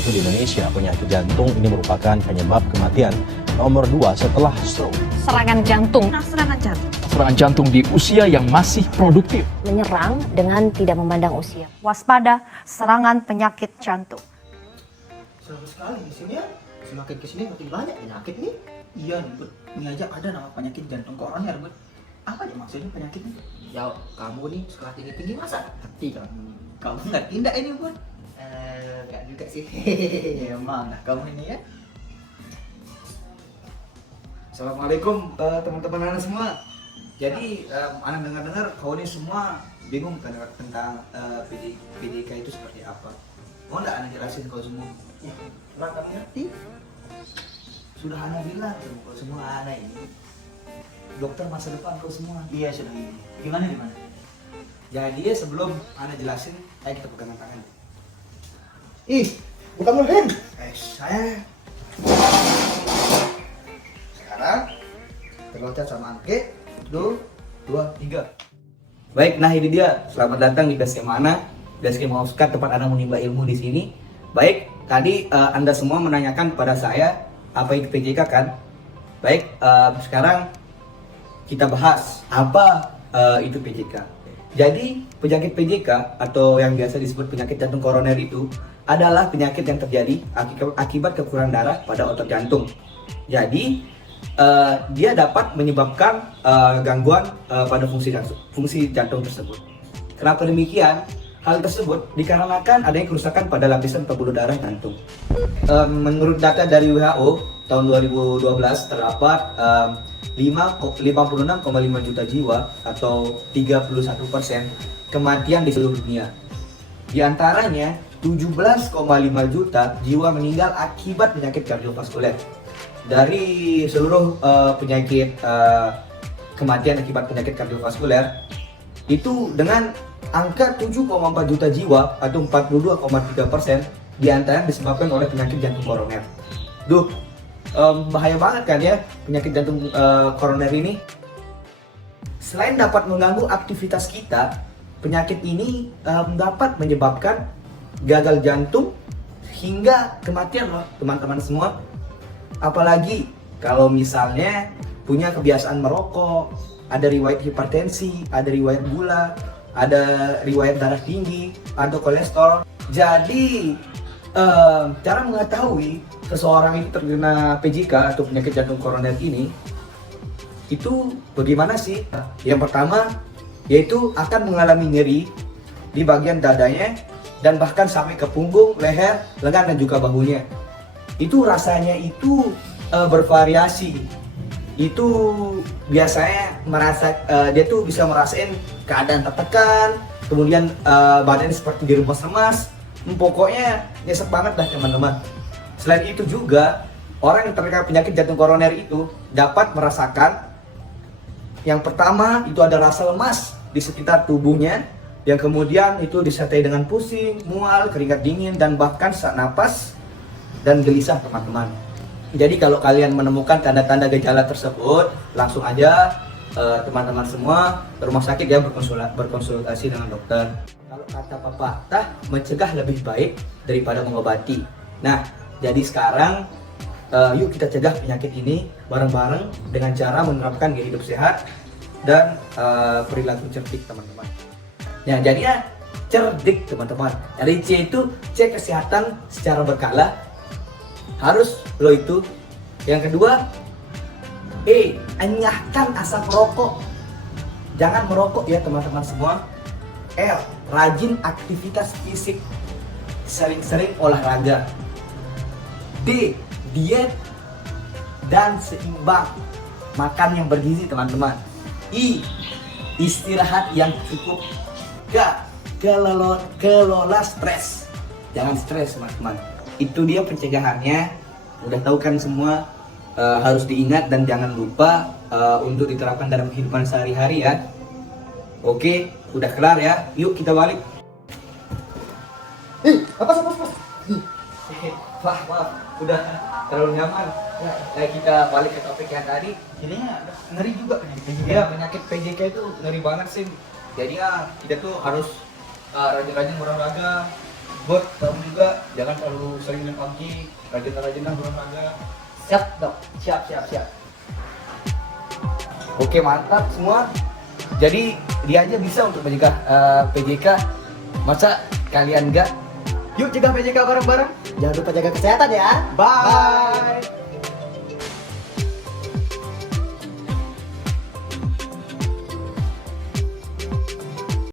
itu di Indonesia, penyakit jantung ini merupakan penyebab kematian nomor 2 setelah stroke. Serangan jantung. Serangan jantung di usia yang masih produktif. Menyerang dengan tidak memandang usia. Waspada serangan penyakit jantung. Seru sekali di sini ya. Semakin kesini makin banyak penyakit nih. Iya nih, Bud. Ini aja ada nama penyakit jantung koroner, Bud. Apa aja maksudnya penyakit ini? Ya, kamu nih sekolah tinggi-tinggi masa? Ngerti kamu ngerti enggak ini, Bud? Enggak juga sih. Ya mana kamu ini ya? Assalamualaikum teman-teman anak semua. Jadi anak dengar-dengar kau ini semua bingung tentang PJK itu seperti apa. Mau nggak anak jelasin kau semua? Ya, lah kamu ngerti. Sudah anak bilang kau semua anak ini dokter masa depan kau semua. Iya sudah ini. Gimana? Jadi ya sebelum anak jelasin, ayo kita pegangan tangan. Ih, bukan muhrim. Saya. Sekarang terloncat sama Anke. 2, 3. Baik, nah ini dia. Selamat datang di Basecamp Mana. Basecamp Oscar, tempat Anda menimba ilmu di sini. Baik, tadi Anda semua menanyakan kepada saya apa itu PJK kan? Baik, sekarang kita bahas apa itu PJK. Jadi penyakit PJK atau yang biasa disebut penyakit jantung koroner itu adalah penyakit yang terjadi akibat kekurangan darah pada otot jantung. Jadi dia dapat menyebabkan gangguan pada fungsi jantung tersebut. Kenapa demikian? Hal tersebut dikarenakan adanya kerusakan pada lapisan pembuluh darah jantung. Menurut data dari WHO tahun 2012 terdapat 56,5 juta jiwa atau 31% kematian di seluruh dunia. Di antaranya 17,5 juta jiwa meninggal akibat penyakit kardiovaskuler. Dari seluruh penyakit kematian akibat penyakit kardiovaskuler itu dengan angka 7,4 juta jiwa atau 42,3% diantaranya disebabkan oleh penyakit jantung koroner. Bahaya banget kan ya penyakit jantung koroner ini. Selain dapat mengganggu aktivitas kita, penyakit ini dapat menyebabkan gagal jantung hingga kematian loh teman-teman semua. Apalagi kalau misalnya punya kebiasaan merokok, ada riwayat hipertensi, ada riwayat gula, ada riwayat darah tinggi, atau kolesterol. Jadi cara mengetahui seseorang itu terkena PJK atau penyakit jantung koroner ini itu bagaimana sih? Yang pertama yaitu akan mengalami nyeri di bagian dadanya dan bahkan sampai ke punggung, leher, lengan dan juga bahunya. Itu rasanya itu bervariasi. Itu biasanya dia tuh bisa merasain keadaan tertekan, kemudian badannya seperti diremas-remas. Pokoknya nyesek banget dah teman-teman. Selain itu juga orang yang terkena penyakit jantung koroner itu dapat merasakan yang pertama itu ada rasa lemas di sekitar tubuhnya, yang kemudian itu disertai dengan pusing, mual, keringat dingin dan bahkan sesak napas dan gelisah teman-teman. Jadi kalau kalian menemukan tanda-tanda gejala tersebut, langsung aja teman-teman semua ke rumah sakit ya, berkonsultasi dengan dokter. Kalau kata pepatah, mencegah lebih baik daripada mengobati. Nah, jadi sekarang yuk kita cegah penyakit ini bareng-bareng dengan cara menerapkan gaya hidup sehat dan perilaku cerdik teman-teman. Nah, jadinya cerdik teman-teman. Dari C itu cek kesehatan secara berkala. Harus lo itu. Yang kedua, enyahkan asap rokok. Jangan merokok ya teman-teman semua. L, rajin aktivitas fisik, sering-sering olahraga. D, diet dan seimbang, makan yang bergizi teman-teman. I, istirahat yang cukup. K, kelola stres. Jangan stres teman-teman. Itu dia pencegahannya. Udah tahu kan semua, harus diingat dan jangan lupa untuk diterapkan dalam kehidupan sehari-hari ya. Oke, udah kelar ya. Yuk kita balik. Apa? Maaf, udah terlalu nyaman. Kita balik ke topik yang tadi. Jadinya ngeri juga penyakit PJK. Iya, penyakit PJK itu ngeri banget sih. Jadi ya kita tuh harus rajin-rajin olahraga, Buat kamu juga jangan terlalu sering minum pagi, rajin-rajinlah berolahraga. Siap dok. Siap. Oke, mantap semua. Jadi dia aja bisa untuk mencegah PJK. Masa kalian enggak? Yuk cegah PJK bareng-bareng. Jangan lupa jaga kesehatan ya. Bye.